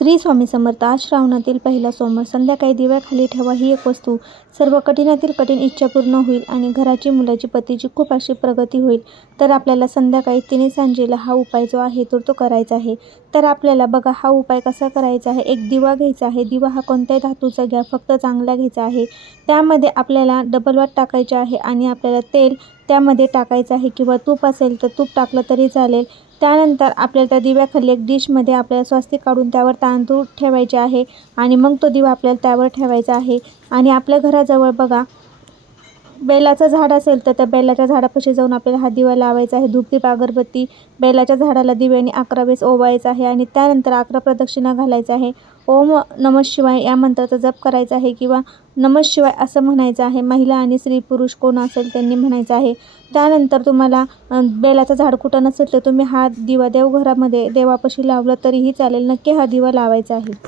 श्री स्वामी समर्थ. आज श्रावणातील पहिला सोमवार. संध्याकाळी दिव्याखाली ठेवा ही एक वस्तू. सर्व कठीणातील कठीण इच्छा पूर्ण होईल आणि घराची, मुलाची, पतीची खूप अशी प्रगती होईल. तर आपल्याला संध्याकाळी तिन्ही सांजेला हा उपाय जो आहे तो करायचा आहे. तर आपल्याला बघा हा उपाय कसा करायचा आहे. एक दिवा घ्यायचा आहे. दिवा हा कोणत्याही धातूचा घ्या, फक्त चांगला घ्यायचा आहे. त्यामध्ये आपल्याला डबल वात टाकायचे आहे आणि आपल्याला तेल त्यामध्ये टाकायचं आहे किंवा तूप असेल तर तूप टाकलं तरी चालेल. त्यानंतर आपल्याला त्या दिव्याखाली एक डिशमध्ये आपल्याला स्वस्तिक काढून त्यावर तांदूळ ठेवायचे आहे आणि मग तो दिवा आपल्याला त्यावर ठेवायचा आहे. आणि आपल्या घराजवळ बघा बेलाचं झाड असेल तर त्या बेलाच्या झाडापाशी जाऊन आपल्याला हा दिवा लावायचा आहे. धूप-दीप अगरबत्ती बेलाच्या झाडाला दिव्याने 11 वेळेस ओवाळायचा आहे आणि त्यानंतर 11 प्रदक्षिणा घालायचा आहे. ओम नमः शिवाय या मंत्राचा जप करायचा आहे किंवा नमः शिवाय असं म्हणायचं आहे. महिला आणि स्त्री पुरुष कोण असेल त्यांनी म्हणायचं आहे. त्यानंतर तुम्हाला बेलाचं झाड कुठं नसेल तर तुम्ही हा दिवा देवघरामध्ये देवापाशी लावला तरीही चालेल. नक्की हा दिवा लावायचा आहे.